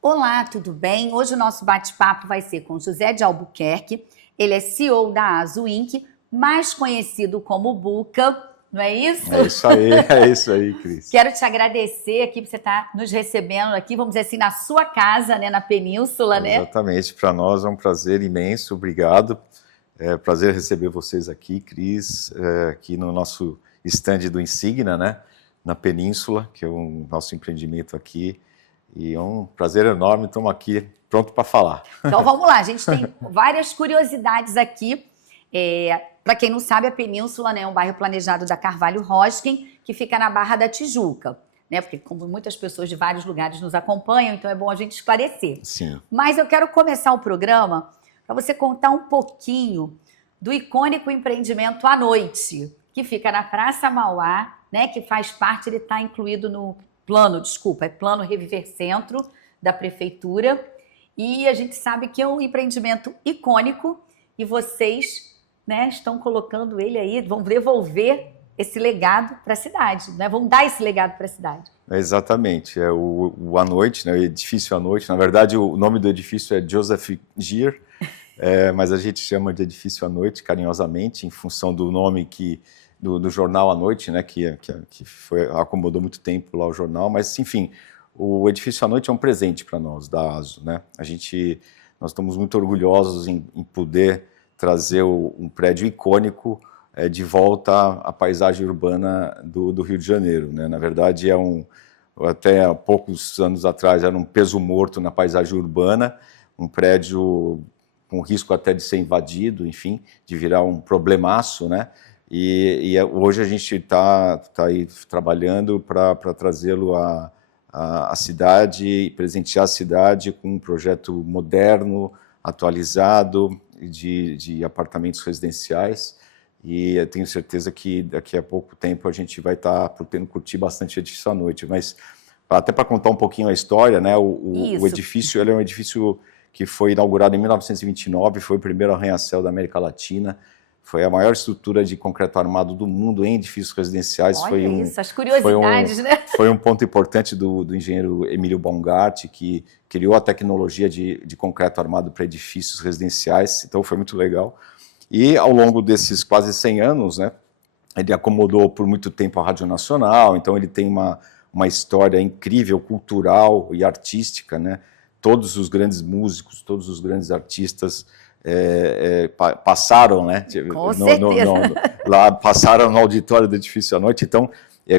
Olá, tudo bem? Hoje o nosso bate-papo vai ser com José de Albuquerque. Ele é CEO da Azu Inc., mais conhecido como Buca, não é isso? É isso aí, Cris. Quero te agradecer aqui por você estar nos recebendo aqui, vamos dizer assim, na sua casa, né, na Península, né? Exatamente, para nós é um prazer imenso, obrigado. É um prazer receber vocês aqui, Cris, aqui no nosso estande do Insignia, né, na Península, que é o nosso empreendimento aqui. E é um prazer enorme, estamos aqui pronto para falar. Então vamos lá, a gente tem várias curiosidades aqui. Para quem não sabe, a Península, né, é um bairro planejado da Carvalho Hosking, que fica na Barra da Tijuca, né? Porque como muitas pessoas de vários lugares nos acompanham, então é bom a gente esclarecer. Sim. Mas eu quero começar o programa para você contar um pouquinho do icônico empreendimento À Noite, que fica na Praça Mauá, né, que faz parte, ele está incluído no Plano Reviver Centro da Prefeitura. E a gente sabe que é um empreendimento icônico e vocês, né, estão colocando ele aí, vão devolver esse legado para a cidade, né? Vão dar esse legado para a cidade. Exatamente, é o À Noite, né, o edifício À Noite. Na verdade, o nome do edifício é Joseph Gier, mas a gente chama de edifício À Noite, carinhosamente, em função do nome do jornal À Noite, né, que acomodou muito tempo lá o jornal, mas enfim, o edifício À Noite é um presente para nós, da ASU, né? Nós estamos muito orgulhosos em poder trazer um prédio icônico de volta à paisagem urbana do Rio de Janeiro, né? Na verdade, até há poucos anos atrás, era um peso morto na paisagem urbana, um prédio com risco até de ser invadido, enfim, de virar um problemaço, né? E hoje a gente está aí trabalhando para trazê-lo à cidade e presentear a cidade com um projeto moderno, atualizado, de apartamentos residenciais. E eu tenho certeza que daqui a pouco tempo a gente vai estar podendo curtir bastante o edifício À Noite. Mas até para contar um pouquinho a história, né? O edifício, ele é um edifício que foi inaugurado em 1929, foi o primeiro arranha-céu da América Latina. Foi a maior estrutura de concreto armado do mundo em edifícios residenciais. Olha isso, as curiosidades, né? Foi um ponto importante do engenheiro Emílio Baumgart, que criou a tecnologia de concreto armado para edifícios residenciais, então foi muito legal. E ao longo desses quase 100 anos, né, ele acomodou por muito tempo a Rádio Nacional, então ele tem uma história incrível, cultural e artística, né? Todos os grandes músicos, todos os grandes artistas passaram, né? Com certeza. Lá passaram no auditório do edifício À Noite. Então,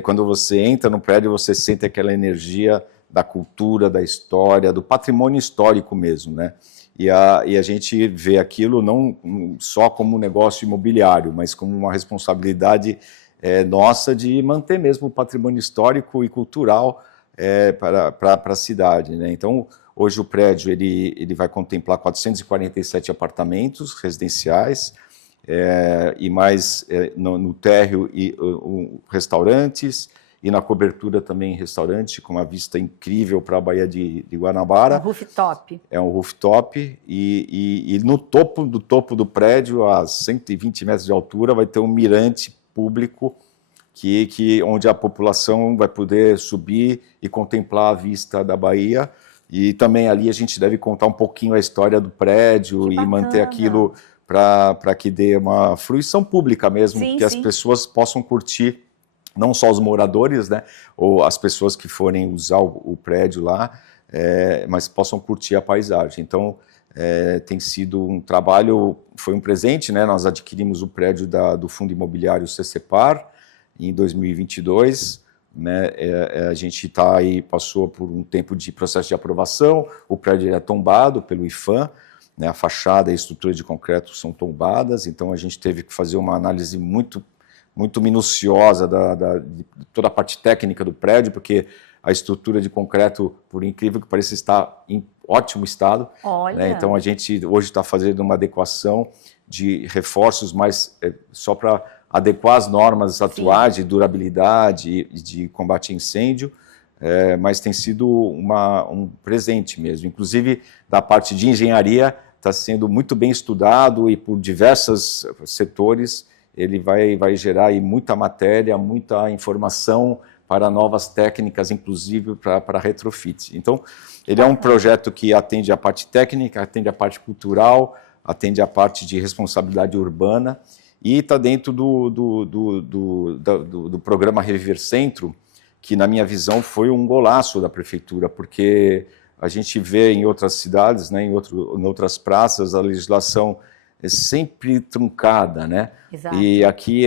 quando você entra no prédio, você sente aquela energia da cultura, da história, do patrimônio histórico mesmo, né? E a gente vê aquilo não só como um negócio imobiliário, mas como uma responsabilidade nossa de manter mesmo o patrimônio histórico e cultural para a cidade, né? Então, hoje o prédio ele vai contemplar 447 apartamentos residenciais e mais no térreo restaurantes e na cobertura também restaurante com uma vista incrível para a Baía de Guanabara. Um rooftop. É um rooftop e no topo do prédio, a 120 metros de altura, vai ter um mirante público onde a população vai poder subir e contemplar a vista da Baía. E também ali a gente deve contar um pouquinho a história do prédio e manter aquilo para que dê uma fruição pública mesmo, que as pessoas possam curtir, não só os moradores, né, ou as pessoas que forem usar o prédio lá, mas possam curtir a paisagem. Então, tem sido um trabalho, foi um presente, né? Nós adquirimos o prédio do Fundo Imobiliário CCPAR em 2022, né? A gente passou por um tempo de processo de aprovação, o prédio é tombado pelo IPHAN, né? A fachada e a estrutura de concreto são tombadas, então a gente teve que fazer uma análise muito minuciosa de toda a parte técnica do prédio, porque a estrutura de concreto, por incrível que pareça, está em ótimo estado. Olha. Né? Então a gente hoje está fazendo uma adequação de reforços, mas só para adequar as normas atuais de durabilidade e de combate a incêndio, mas tem sido um presente mesmo. Inclusive, da parte de engenharia, está sendo muito bem estudado e por diversos setores, ele vai gerar aí muita matéria, muita informação para novas técnicas, inclusive para retrofit. Então, ele é um projeto que atende a parte técnica, atende a parte cultural, atende a parte de responsabilidade urbana e está dentro do programa Reviver Centro, que na minha visão foi um golaço da prefeitura, porque a gente vê em outras cidades, né, em outras praças, a legislação é sempre truncada, né? Exato. E aqui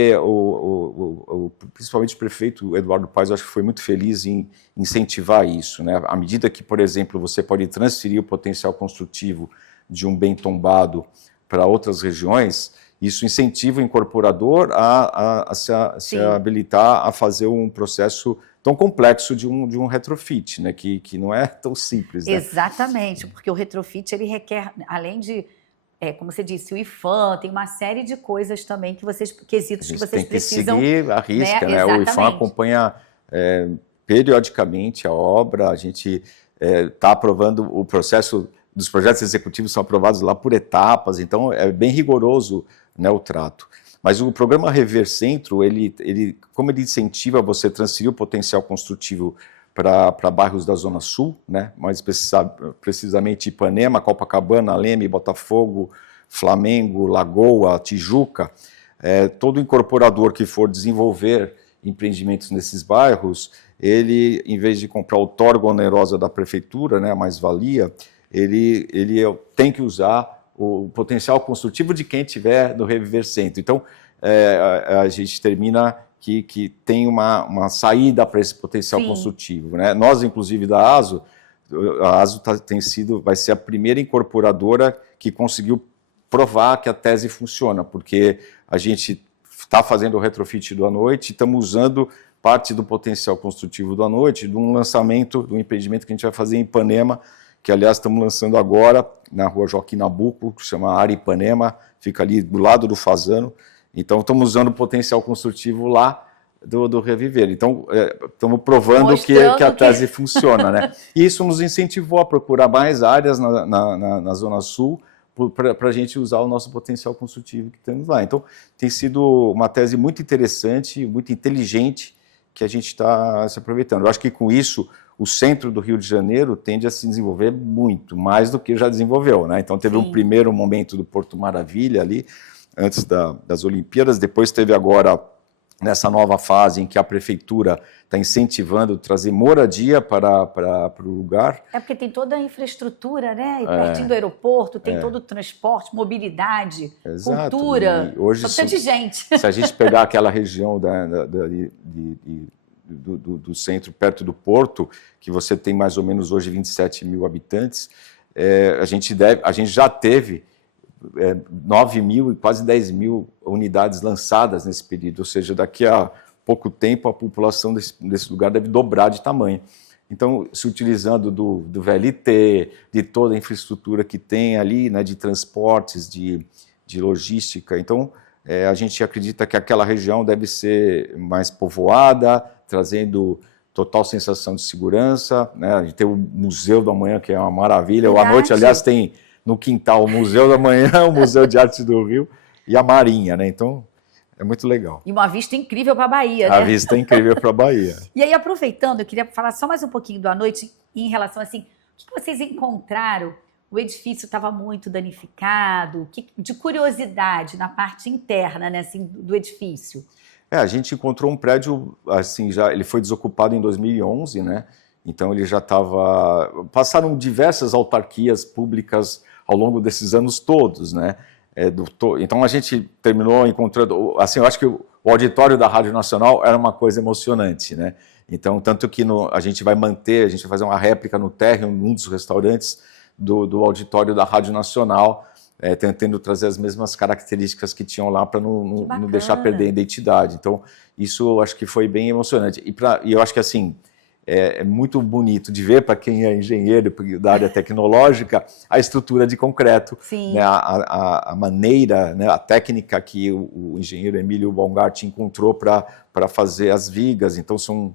principalmente o prefeito Eduardo Paes, eu acho que foi muito feliz em incentivar isso, né? À medida que, por exemplo, você pode transferir o potencial construtivo de um bem tombado para outras regiões, isso incentiva o incorporador a se habilitar a fazer um processo tão complexo de um retrofit, né? Que não é tão simples. Né? Exatamente, porque o retrofit ele requer, além de, como você disse, o IFAM, tem uma série de coisas também quesitos que vocês precisam... Tem que seguir a risca, né? O IFAM acompanha periodicamente a obra, a gente está aprovando o processo dos projetos executivos, são aprovados lá por etapas, então é bem rigoroso, né, o trato. Mas o programa Rever Centro, como ele incentiva você transferir o potencial construtivo para bairros da Zona Sul, né, mais precisamente Ipanema, Copacabana, Leme, Botafogo, Flamengo, Lagoa, Tijuca, todo incorporador que for desenvolver empreendimentos nesses bairros, ele, em vez de comprar o outorga onerosa da prefeitura, né, a mais-valia, ele tem que usar o potencial construtivo de quem tiver no Reviver Centro. Então, a gente termina que tem uma saída para esse potencial construtivo. Né? Nós, inclusive, da ASO, a ASO vai ser a primeira incorporadora que conseguiu provar que a tese funciona, porque a gente está fazendo o retrofit do à noite, estamos usando parte do potencial construtivo do à noite, de um lançamento, de um empreendimento que a gente vai fazer em Ipanema, que, aliás, estamos lançando agora na rua Joaquim Nabuco, que se chama Área Ipanema, fica ali do lado do Fazano. Então, estamos usando o potencial construtivo lá do Reviver. Então, estamos provando que a tese funciona. Né? E isso nos incentivou a procurar mais áreas na Zona Sul para a gente usar o nosso potencial construtivo que temos lá. Então, tem sido uma tese muito interessante, muito inteligente, que a gente está se aproveitando. Eu acho que, com isso, o centro do Rio de Janeiro tende a se desenvolver muito, mais do que já desenvolveu. Né? Então, teve um primeiro momento do Porto Maravilha ali, antes das Olimpíadas, depois teve agora, nessa nova fase em que a prefeitura está incentivando trazer moradia para o lugar. Porque tem toda a infraestrutura, né? E pertinho do aeroporto, tem todo o transporte, mobilidade, cultura, e hoje, só de gente. Se a gente pegar aquela região do centro, perto do porto, que você tem mais ou menos hoje 27 mil habitantes, a gente já teve 9 mil e quase 10 mil unidades lançadas nesse período, ou seja, daqui a pouco tempo a população desse lugar deve dobrar de tamanho. Então, se utilizando do VLT, de toda a infraestrutura que tem ali, né, de transportes, de logística, então a gente acredita que aquela região deve ser mais povoada, trazendo total sensação de segurança, né? A gente tem o Museu da Manhã, que é uma maravilha. À noite, aliás, tem no quintal o Museu da Manhã, o Museu de Arte do Rio e a Marinha, né? Então, é muito legal. E uma vista incrível para a Bahia, né? A vista é incrível para a Bahia. E aí, aproveitando, eu queria falar só mais um pouquinho do à noite em relação, assim, o que vocês encontraram? O edifício estava muito danificado, de curiosidade na parte interna, né, assim, do edifício? A gente encontrou um prédio, assim, ele foi desocupado em 2011, né? Então ele já estava... Passaram diversas autarquias públicas ao longo desses anos todos, né? Então a gente terminou encontrando... Assim, eu acho que o auditório da Rádio Nacional era uma coisa emocionante, né? Então, tanto que a gente vai fazer uma réplica no térreo, num dos restaurantes do auditório da Rádio Nacional, tentando trazer as mesmas características que tinham lá para não deixar perder a identidade. Então, isso eu acho que foi bem emocionante. E eu acho que, assim, é muito bonito de ver, para quem é engenheiro da área tecnológica, a estrutura de concreto, né, a maneira, né, a técnica que o engenheiro Emílio Bongart encontrou para fazer as vigas. Então, são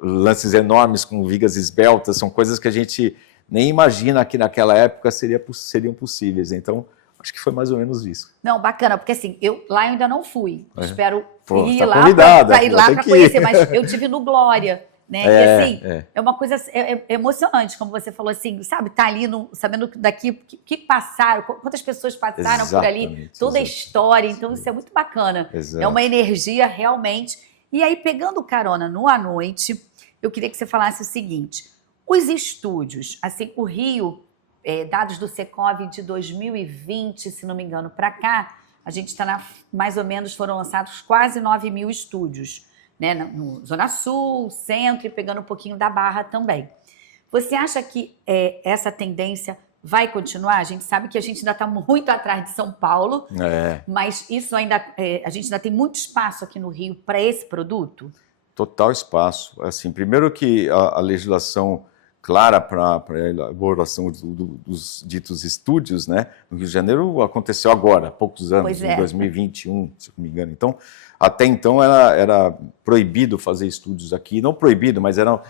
lances enormes com vigas esbeltas, são coisas que a gente nem imagina que naquela época seriam possíveis. Então, acho que foi mais ou menos isso. Não, bacana, porque assim, eu ainda não fui. Espero ir tá lá para ir lá para conhecer, mas eu tive no Glória. né? E assim, é uma coisa emocionante, como você falou assim, sabe? Tá ali, sabendo daqui, o que passaram, quantas pessoas passaram por ali, toda a história. Então, isso é muito bacana. Exato. É uma energia realmente. E aí, pegando carona no À Noite, eu queria que você falasse o seguinte, os estúdios, assim, o Rio, dados do Secov de 2020, se não me engano, para cá, a gente está mais ou menos, foram lançados quase 9.000 estúdios, né, no Zona Sul, Centro e pegando um pouquinho da Barra também. Você acha que essa tendência vai continuar? A gente sabe que a gente ainda está muito atrás de São Paulo, mas isso ainda, a gente ainda tem muito espaço aqui no Rio para esse produto? Total espaço. Assim, primeiro que a legislação clara para a elaboração dos ditos estúdios, né, no Rio de Janeiro aconteceu agora, há poucos anos, em 2021, se não me engano. Então, até então era proibido fazer estúdios aqui, não proibido, mas era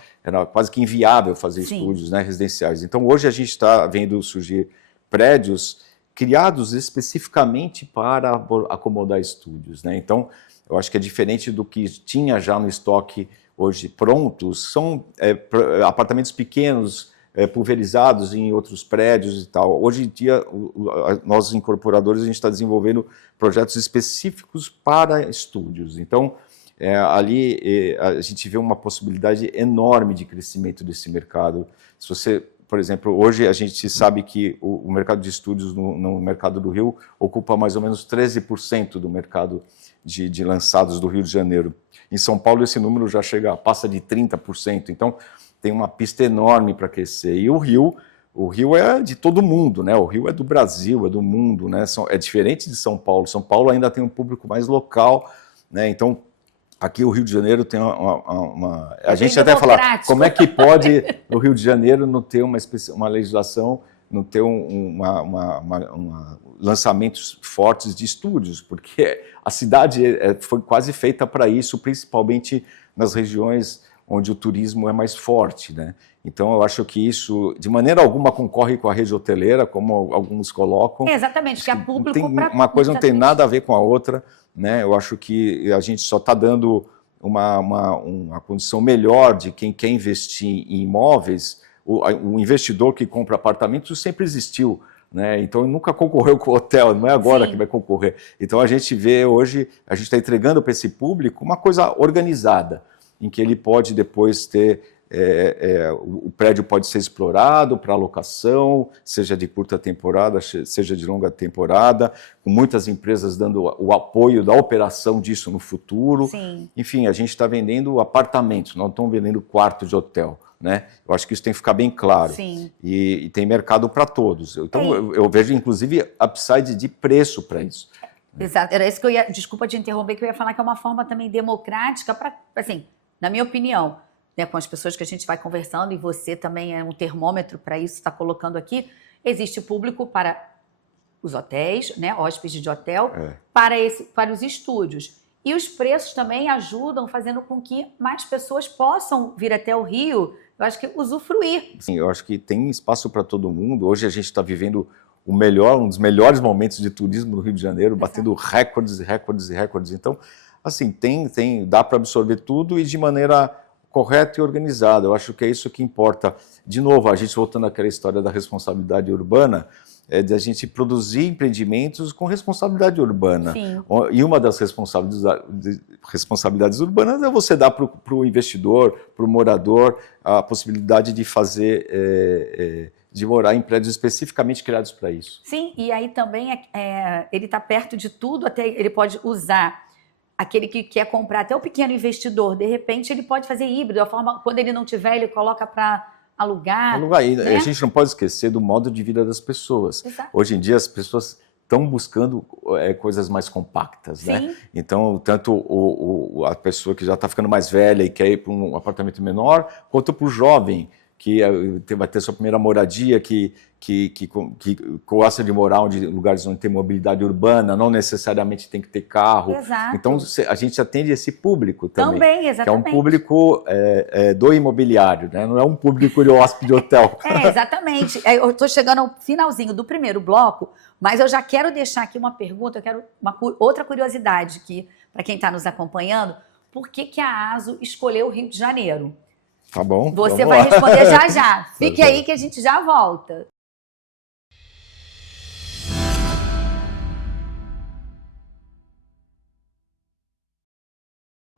quase que inviável fazer estúdios, né, residenciais. Então, hoje a gente está vendo surgir prédios criados especificamente para acomodar estúdios, né? Então, eu acho que é diferente do que tinha já no estoque hoje prontos, são apartamentos pequenos, pulverizados em outros prédios e tal. Hoje em dia, nós incorporadores, a gente está desenvolvendo projetos específicos para estúdios. Então, ali a gente vê uma possibilidade enorme de crescimento desse mercado. Se você, por exemplo, hoje a gente sabe que o mercado de estúdios no mercado do Rio ocupa mais ou menos 13% do mercado de lançados do Rio de Janeiro. Em São Paulo esse número já passa de 30%, então tem uma pista enorme para crescer. E o Rio é de todo mundo, né? O Rio é do Brasil, é do mundo, né? É diferente de São Paulo. São Paulo ainda tem um público mais local, né? Então, aqui o Rio de Janeiro tem a gente até fala, como é que pode no Rio de Janeiro não ter uma legislação, não ter lançamentos fortes de estúdios, porque a cidade foi quase feita para isso, principalmente nas regiões onde o turismo é mais forte, né? Então, eu acho que isso, de maneira alguma, concorre com a rede hoteleira, como alguns colocam. Exatamente, que é público para... Uma coisa não tem nada a ver com a outra, né? Eu acho que a gente só está dando uma condição melhor de quem quer investir em imóveis. O investidor que compra apartamentos sempre existiu, né? Então nunca concorreu com o hotel, não é agora que vai concorrer. Então a gente vê hoje, a gente está entregando para esse público uma coisa organizada, em que ele pode depois ter, o prédio pode ser explorado para alocação, seja de curta temporada, seja de longa temporada, com muitas empresas dando o apoio da operação disso no futuro. Sim. Enfim, a gente está vendendo apartamentos, não estamos vendendo quarto de hotel, né? Eu acho que isso tem que ficar bem claro. Sim. E tem mercado para todos. Então, eu vejo, inclusive, upside de preço para isso. Exato. Era isso que desculpa te interromper, que eu ia falar que é uma forma também democrática para, assim, na minha opinião, né, com as pessoas que a gente vai conversando, e você também é um termômetro para isso, está colocando aqui, existe público para os hotéis, né, hóspedes de hotel, para os estúdios. E os preços também ajudam, fazendo com que mais pessoas possam vir até o Rio, eu acho que usufruir. Sim, eu acho que tem espaço para todo mundo. Hoje a gente está vivendo um dos melhores momentos de turismo no Rio de Janeiro, batendo recordes e recordes e recordes. Então, assim, dá para absorver tudo e de maneira correta e organizada. Eu acho que é isso que importa. De novo, a gente voltando àquela história da responsabilidade urbana, de a gente produzir empreendimentos com responsabilidade urbana. Sim. E uma das responsabilidades urbanas é você dar para o investidor, para o morador, a possibilidade de de morar em prédios especificamente criados para isso. Sim, e aí também ele está perto de tudo, até ele pode usar aquele que quer comprar, até o pequeno investidor, de repente ele pode fazer híbrido, quando ele não tiver, ele coloca para alugar. Né? A gente não pode esquecer do modo de vida das pessoas. Exato. Hoje em dia as pessoas estão buscando coisas mais compactas, né? Então, tanto a pessoa que já está ficando mais velha e quer ir para um apartamento menor, quanto para o jovem que vai ter sua primeira moradia, que gosta de morar em lugares onde tem mobilidade urbana, não necessariamente tem que ter carro. Exato. Então, a gente atende esse público também. Também, exatamente. Que é um público do imobiliário, né? Não é um público de hóspede de hotel. Exatamente. Eu estou chegando ao finalzinho do primeiro bloco, mas eu já quero deixar aqui uma pergunta, eu quero outra curiosidade aqui, para quem está nos acompanhando. Por que a ASO escolheu o Rio de Janeiro? Tá bom. Você vai responder já já. Fique aí que a gente já volta.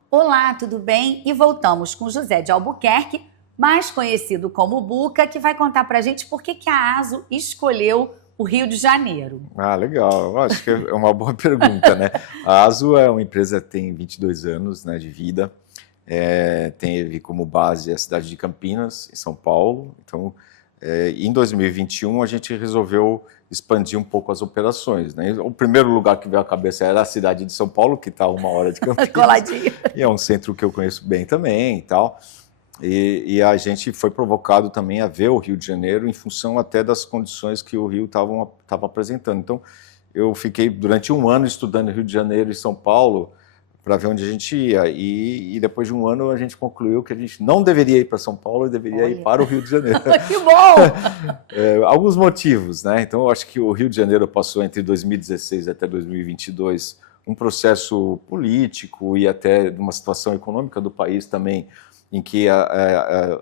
Olá, tudo bem? E voltamos com José de Albuquerque, mais conhecido como Buca, que vai contar pra gente por que a ASO escolheu o Rio de Janeiro. Ah, legal. Eu acho que é uma boa pergunta, né? A ASO é uma empresa que tem 22 anos, né, de vida. Teve como base a cidade de Campinas, em São Paulo. Então, em 2021, a gente resolveu expandir um pouco as operações, né? O primeiro lugar que veio à cabeça era a cidade de São Paulo, que está a 1 hora de Campinas. Coladinho. E é um centro que eu conheço bem também e tal. E a gente foi provocado também a ver o Rio de Janeiro em função até das condições que o Rio estava apresentando. Então, eu fiquei durante um ano estudando Rio de Janeiro e São Paulo para ver onde a gente ia. E depois de um ano a gente concluiu que a gente não deveria ir para São Paulo e deveria ir para o Rio de Janeiro. Que bom! Alguns motivos, né? Então, eu acho que o Rio de Janeiro passou entre 2016 até 2022 um processo político e até de uma situação econômica do país também, em que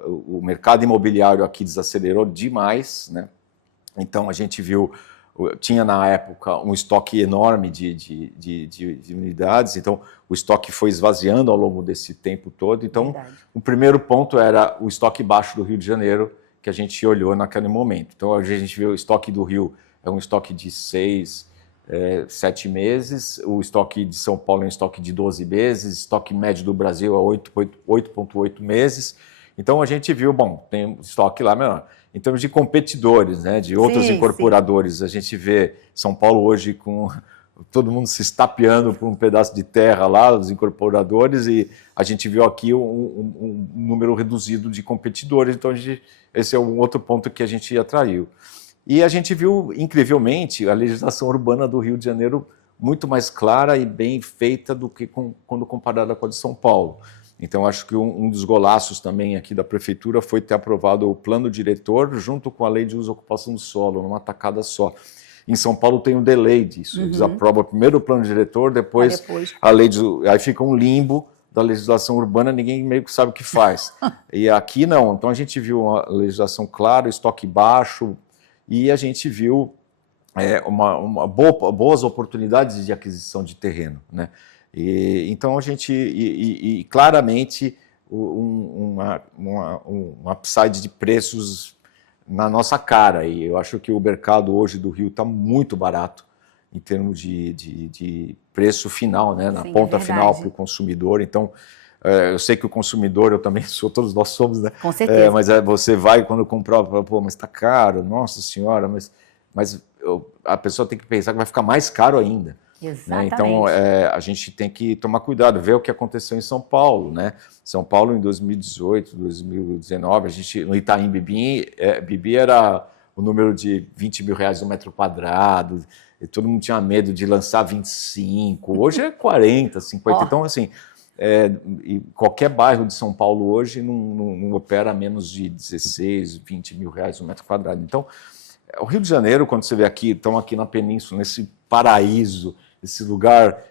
o mercado imobiliário aqui desacelerou demais, né? Então a gente viu, tinha na época um estoque enorme de unidades, então o estoque foi esvaziando ao longo desse tempo todo. Então, o primeiro ponto era o estoque baixo do Rio de Janeiro, que a gente olhou naquele momento. Então, hoje a gente viu o estoque do Rio é um estoque de 7 meses, o estoque de São Paulo é um estoque de 12 meses, estoque médio do Brasil é 8,8 meses. Então a gente viu, bom, tem um estoque lá menor. Em termos de competidores, né, de outros incorporadores, a gente vê São Paulo hoje com todo mundo se estapeando por um pedaço de terra lá, os incorporadores, e a gente viu aqui um número reduzido de competidores, então esse é um outro ponto que a gente atraiu. E a gente viu, incrivelmente, a legislação urbana do Rio de Janeiro muito mais clara e bem feita do que quando comparada com a de São Paulo. Então, acho que um dos golaços também aqui da Prefeitura foi ter aprovado o plano diretor junto com a lei de uso e ocupação do solo, numa tacada só. Em São Paulo tem um delay disso. Eles aprovam primeiro o plano diretor, depois a lei de... Aí fica um limbo da legislação urbana, ninguém meio que sabe o que faz. E aqui não. Então, a gente viu uma legislação clara, estoque baixo, e a gente viu boas oportunidades de aquisição de terreno, né? Então a gente claramente um upside de preços na nossa cara, e eu acho que o mercado hoje do Rio está muito barato em termos de preço final, né? Na ponta final para o consumidor. Então eu sei que o consumidor, eu também sou, todos nós somos, né? Com certeza. Mas você vai quando comprar, pô, mas está caro, nossa senhora, mas a pessoa tem que pensar que vai ficar mais caro ainda. Exatamente. Né? Então a gente tem que tomar cuidado, ver o que aconteceu em São Paulo, né? São Paulo em 2018, 2019, a gente no Itaim Bibi era o número de 20 mil reais no metro quadrado, e todo mundo tinha medo de lançar 25, hoje é 40, 50, então assim... e qualquer bairro de São Paulo hoje não opera menos de 16, 20 mil reais no metro quadrado. Então, o Rio de Janeiro, quando você vê aqui, estão aqui na Península, nesse paraíso, esse lugar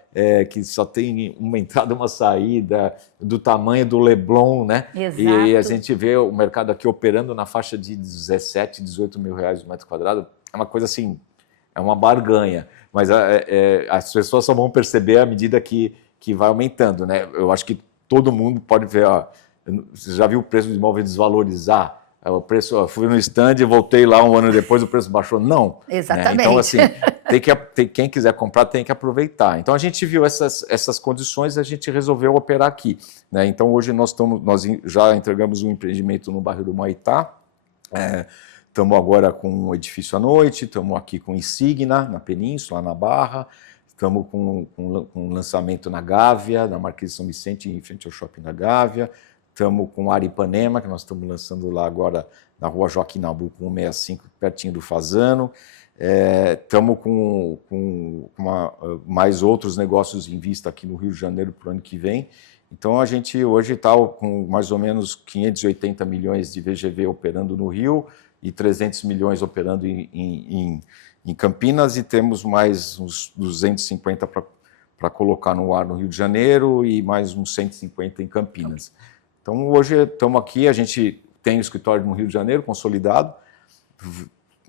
que só tem uma entrada e uma saída, do tamanho do Leblon, né? Exato. E a gente vê o mercado aqui operando na faixa de 17, 18 mil reais no metro quadrado. É uma coisa assim, é uma barganha. Mas as pessoas só vão perceber à medida que vai aumentando, né? Eu acho que todo mundo pode ver, ó, você já viu o preço do imóvel desvalorizar? O preço, eu fui no stand e voltei lá um ano depois, o preço baixou? Não. Exatamente. Né? Então, assim, quem quiser comprar tem que aproveitar. Então, a gente viu essas condições e a gente resolveu operar aqui. Né? Então, hoje nós já entregamos um empreendimento no bairro do Maitá, estamos agora com um edifício à noite, estamos aqui com Insignia, na Península, na Barra, estamos com um lançamento na Gávea, na Marquês de São Vicente, em frente ao Shopping da Gávea. Estamos com Aripanema, que nós estamos lançando lá agora na rua Joaquim Nabuco, 165, pertinho do Fazano. Estamos com mais outros negócios em vista aqui no Rio de Janeiro para o ano que vem. Então, a gente hoje está com mais ou menos 580 milhões de VGV operando no Rio e 300 milhões operando em Campinas, e temos mais uns 250 para colocar no ar no Rio de Janeiro e mais uns 150 em Campinas. Então, hoje estamos aqui, a gente tem o escritório no Rio de Janeiro, consolidado.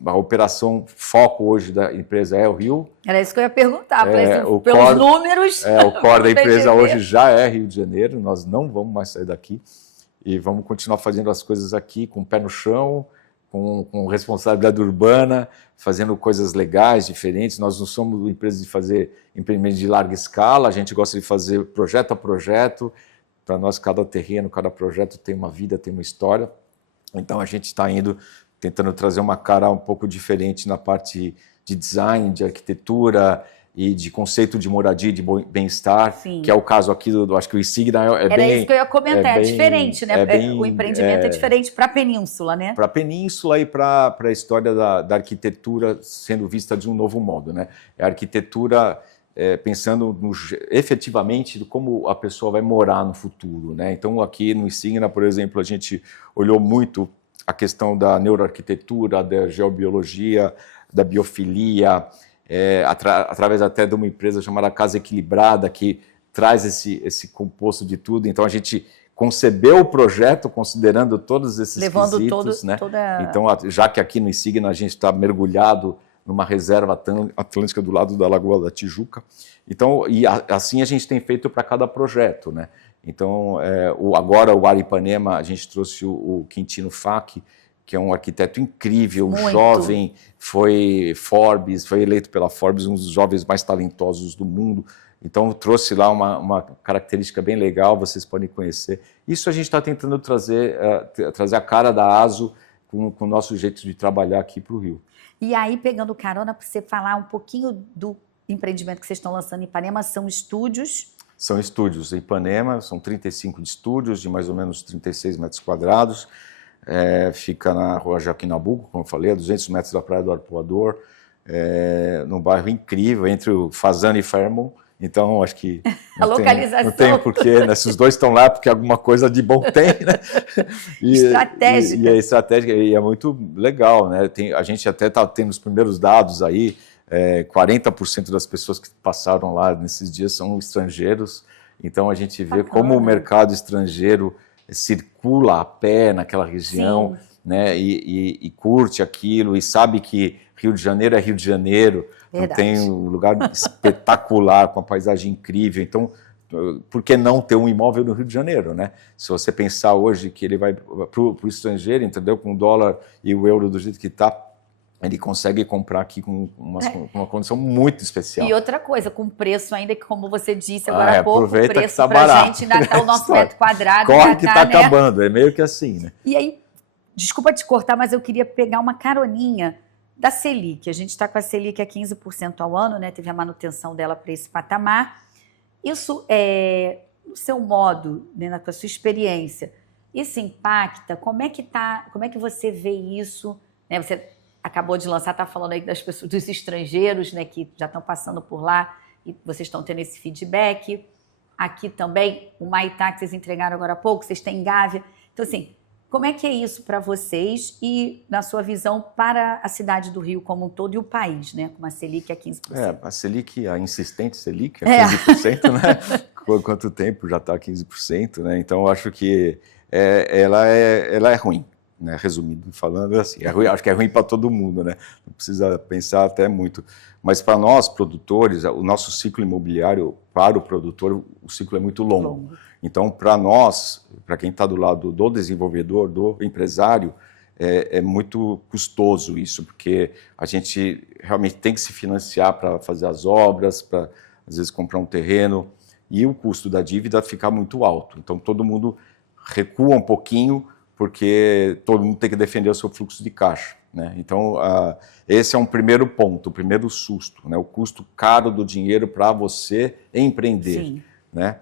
A operação, foco hoje da empresa é o Rio. Era isso que eu ia perguntar, pelos core, números. O core da empresa hoje já é Rio de Janeiro, nós não vamos mais sair daqui e vamos continuar fazendo as coisas aqui com o pé no chão, com responsabilidade urbana, fazendo coisas legais, diferentes. Nós não somos uma empresa de fazer empreendimento de larga escala, a gente gosta de fazer projeto a projeto. Para nós, cada terreno, cada projeto tem uma vida, tem uma história. Então, a gente está tentando trazer uma cara um pouco diferente na parte de design, de arquitetura e de conceito de moradia e de bem-estar, que é o caso aqui acho que o Insignia Era isso que eu ia comentar, é diferente, né? O empreendimento é diferente para a Península, né? Para a Península e para a história da arquitetura sendo vista de um novo modo, né? A arquitetura pensando efetivamente como a pessoa vai morar no futuro, né? Então, aqui no Insignia, por exemplo, a gente olhou muito a questão da neuroarquitetura, da geobiologia, da biofilia, através até de uma empresa chamada Casa Equilibrada, que traz esse composto de tudo. Então, a gente concebeu o projeto considerando todos esses quesitos, né? Então, já que aqui no Insignia a gente está mergulhado numa reserva atlântica do lado da Lagoa da Tijuca. Então, assim a gente tem feito para cada projeto, né? Então, agora o Aripanema, a gente trouxe o Quintino Facchi, que é um arquiteto incrível, jovem, foi eleito pela Forbes um dos jovens mais talentosos do mundo. Então, trouxe lá uma característica bem legal, vocês podem conhecer. Isso a gente está tentando trazer a cara da ASO com o nosso jeito de trabalhar aqui para o Rio. E aí, pegando carona, para você falar um pouquinho do empreendimento que vocês estão lançando em Ipanema, são estúdios? São estúdios em Ipanema, são 35 de estúdios, de mais ou menos 36 metros quadrados. Fica na rua Joaquim Nabuco, como eu falei, a 200 metros da Praia do Arpoador, num bairro incrível, entre o Fasano e Fairmont. Então, acho que localização. Não tem porquê, né? Se os dois estão lá, porque alguma coisa de bom tem, né? Estratégica. E é estratégica, e é muito legal, né? A gente até está tendo os primeiros dados aí, 40% das pessoas que passaram lá nesses dias são estrangeiros, então a gente vê como o mercado estrangeiro circula a pé naquela região, né? E curte aquilo, e sabe que Rio de Janeiro é Rio de Janeiro. Então, tem um lugar espetacular, com uma paisagem incrível. Então, por que não ter um imóvel no Rio de Janeiro, né? Se você pensar hoje que ele vai para o estrangeiro, entendeu? Com o dólar e o euro do jeito que está, ele consegue comprar aqui com uma condição muito especial. E outra coisa, com preço ainda que, como você disse agora há pouco, o preço tá para a gente ainda está o nosso metro quadrado. Corre que está acabando, é meio que assim, né? E aí, desculpa te cortar, mas eu queria pegar uma caroninha da Selic. A gente está com a Selic a 15% ao ano, né? Teve a manutenção dela para esse patamar. Isso, no seu modo, né, na sua experiência, isso impacta? Como é que você vê isso? Né? Você acabou de lançar, está falando aí das pessoas, dos estrangeiros, né, que já estão passando por lá e vocês estão tendo esse feedback. Aqui também, o Maitá, que vocês entregaram agora há pouco, vocês têm Gávea. Então, assim, como é que é isso para vocês e, na sua visão, para a cidade do Rio como um todo e o país, né? Com a Selic a 15%. A Selic, a insistente Selic, é 15%, né? Quanto tempo já está 15%, né? Então, eu acho que ela é ruim, né? Resumindo, falando assim, acho que é ruim para todo mundo, né? Não precisa pensar até muito. Mas para nós, produtores, o nosso ciclo imobiliário, para o produtor, o ciclo é muito longo. Então, para nós, para quem está do lado do desenvolvedor, do empresário, é muito custoso isso, porque a gente realmente tem que se financiar para fazer as obras, para, às vezes, comprar um terreno, e o custo da dívida fica muito alto. Então, todo mundo recua um pouquinho, porque todo mundo tem que defender o seu fluxo de caixa, né? Então, esse é um primeiro ponto, o primeiro susto, né? O custo caro do dinheiro para você empreender. Sim. Né?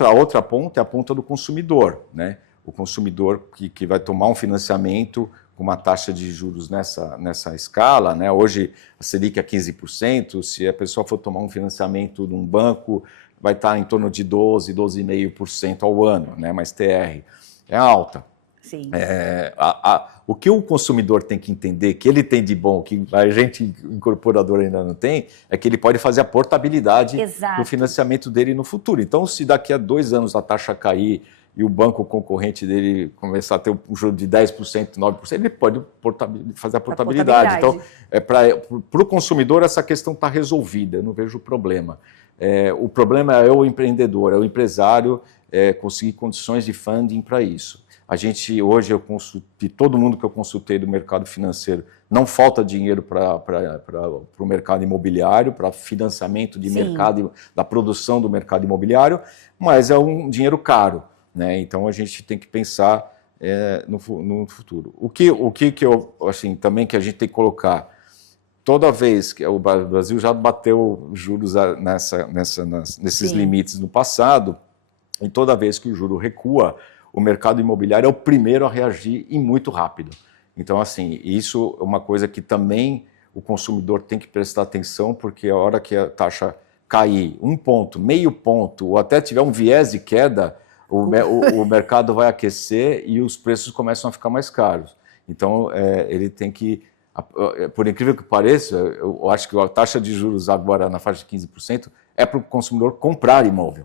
A outra ponta é a ponta do consumidor, né? O consumidor que vai tomar um financiamento com uma taxa de juros nessa escala, né? Hoje a Selic é 15%, se a pessoa for tomar um financiamento num banco, vai estar em torno de 12,5% ao ano, né? Mas TR é alta. Sim. O que o consumidor tem que entender, que ele tem de bom, que a gente incorporador ainda não tem, é que ele pode fazer a portabilidade do financiamento dele no futuro. Então, se daqui a 2 anos a taxa cair e o banco concorrente dele começar a ter um juro de 10%, 9%, ele pode fazer a portabilidade. Então, para o consumidor, essa questão está resolvida, eu não vejo problema. O problema é o empreendedor, é o empresário conseguir condições de funding para isso. A gente, hoje, de todo mundo que eu consultei do mercado financeiro, não falta dinheiro para o mercado imobiliário, para financiamento de mercado, da produção do mercado imobiliário, mas é um dinheiro caro, né? Então a gente tem que pensar no futuro. O que eu, assim, também que a gente tem que colocar, toda vez que o Brasil já bateu juros nesses limites no passado, e toda vez que o juro recua, o mercado imobiliário é o primeiro a reagir e muito rápido. Então, assim, isso é uma coisa que também o consumidor tem que prestar atenção, porque a hora que a taxa cair 1 ponto, meio ponto, ou até tiver um viés de queda, o mercado vai aquecer e os preços começam a ficar mais caros. Então, ele tem que, por incrível que pareça, eu acho que a taxa de juros agora na faixa de 15% é para o consumidor comprar imóvel.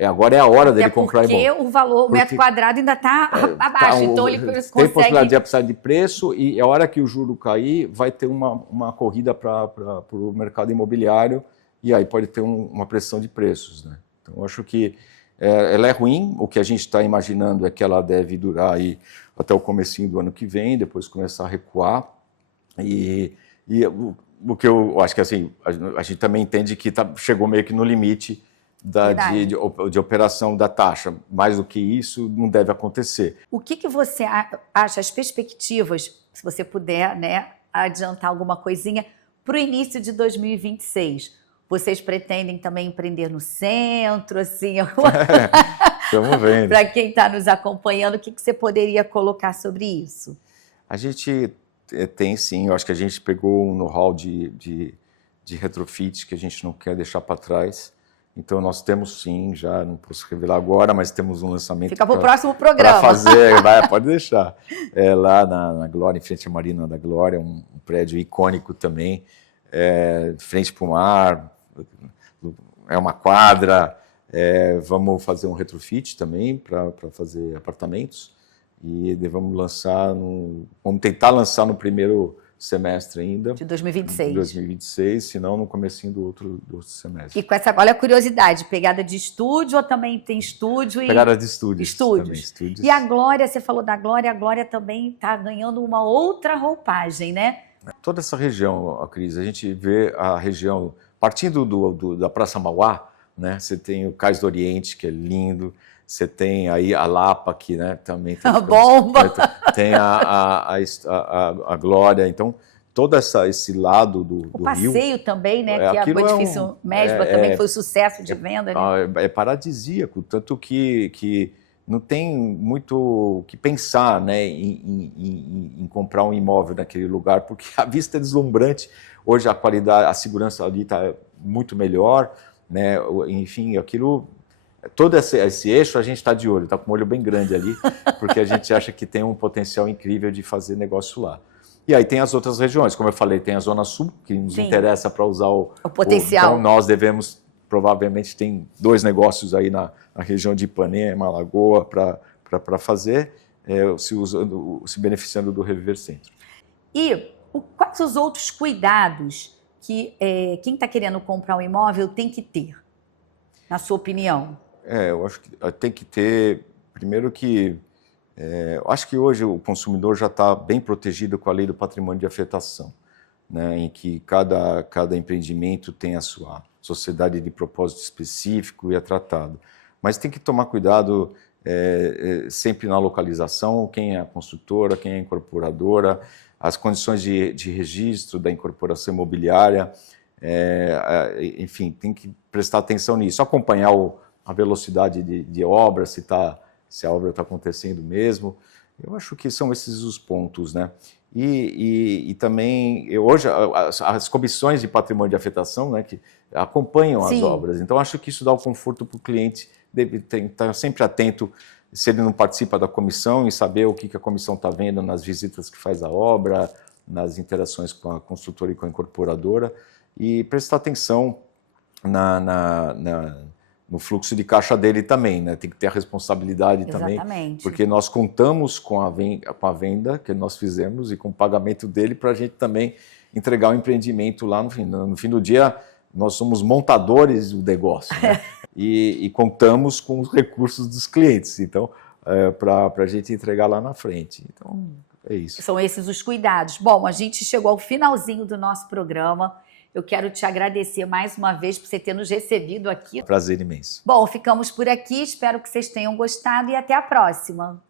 Agora é a hora dele comprar imóvel. Porque o valor, o metro quadrado ainda está abaixo, então ele consegue... Tem possibilidade de upside de preço e a hora que o juro cair, vai ter uma corrida para o mercado imobiliário e aí pode ter uma pressão de preços, né? Então, eu acho que ela é ruim, o que a gente está imaginando é que ela deve durar aí até o comecinho do ano que vem, depois começar a recuar e o que eu acho que assim, a gente também entende que chegou meio que no limite de operação da taxa. Mais do que isso, não deve acontecer. O que você acha, as perspectivas, se você puder, né, adiantar alguma coisinha, para o início de 2026? Vocês pretendem também empreender no centro? Assim, estamos vendo. Para quem está nos acompanhando, o que você poderia colocar sobre isso? A gente tem sim, eu acho que a gente pegou um know-how de retrofit que a gente não quer deixar para trás. Então, nós temos sim, já não posso revelar agora, mas temos um lançamento. Fica para o próximo programa. Para fazer, pode deixar. Lá na Glória, em frente à Marina da Glória, um prédio icônico também, de frente para o mar, é uma quadra. Vamos fazer um retrofit também para fazer apartamentos e vamos tentar lançar no primeiro semestre ainda. De 2026. De 2026, se não no comecinho do outro semestre. E com essa, olha a curiosidade, pegada de estúdio ou também tem estúdio? Pegada de estúdios. Estúdios. E a Glória, você falou da Glória, a Glória também está ganhando uma outra roupagem, né? Toda essa região, Cris, a gente vê a região, partindo da Praça Mauá, né? Você tem o Cais do Oriente, que é lindo, você tem aí a Lapa, que, né, também tem a bomba. Tem a Glória, então todo esse lado do Rio. O passeio também, né, que é o edifício Mesbla também foi um sucesso de venda. Né? É paradisíaco, tanto que não tem muito o que pensar, né, em comprar um imóvel naquele lugar, porque a vista é deslumbrante. Hoje a qualidade, a segurança ali está muito melhor, né, enfim, aquilo... Todo esse eixo a gente está de olho, está com um olho bem grande ali, porque a gente acha que tem um potencial incrível de fazer negócio lá. E aí tem as outras regiões, como eu falei, tem a Zona Sul, que nos interessa para usar o potencial. Então nós devemos, provavelmente tem 2 negócios aí na região de Ipanema, Lagoa, para fazer, se beneficiando do Reviver Centro. E quais os outros cuidados que quem está querendo comprar um imóvel tem que ter, na sua opinião? Eu acho que tem que ter, primeiro que, eu acho que hoje o consumidor já está bem protegido com a lei do patrimônio de afetação, né, em que cada empreendimento tem a sua sociedade de propósito específico e é tratado. Mas tem que tomar cuidado sempre na localização, quem é a construtora, quem é a incorporadora, as condições de registro da incorporação imobiliária, enfim, tem que prestar atenção nisso, acompanhar a velocidade de obra, se a obra está acontecendo mesmo. Eu acho que são esses os pontos, né? E também, hoje, as comissões de patrimônio de afetação, né, que acompanham as obras. Então, acho que isso dá o conforto para o cliente, deve estar sempre atento se ele não participa da comissão, e saber o que a comissão está vendo nas visitas que faz à obra, nas interações com a construtora e com a incorporadora, e prestar atenção no fluxo de caixa dele também, né? Tem que ter a responsabilidade Exatamente. também, porque nós contamos com a venda que nós fizemos e com o pagamento dele para a gente também entregar o empreendimento lá no fim. No fim do dia, nós somos montadores do negócio, né? e contamos com os recursos dos clientes, então, para a gente entregar lá na frente. Então, é isso. São esses os cuidados. Bom, a gente chegou ao finalzinho do nosso programa. Eu quero te agradecer mais uma vez por você ter nos recebido aqui. Prazer imenso. Bom, ficamos por aqui. Espero que vocês tenham gostado e até a próxima.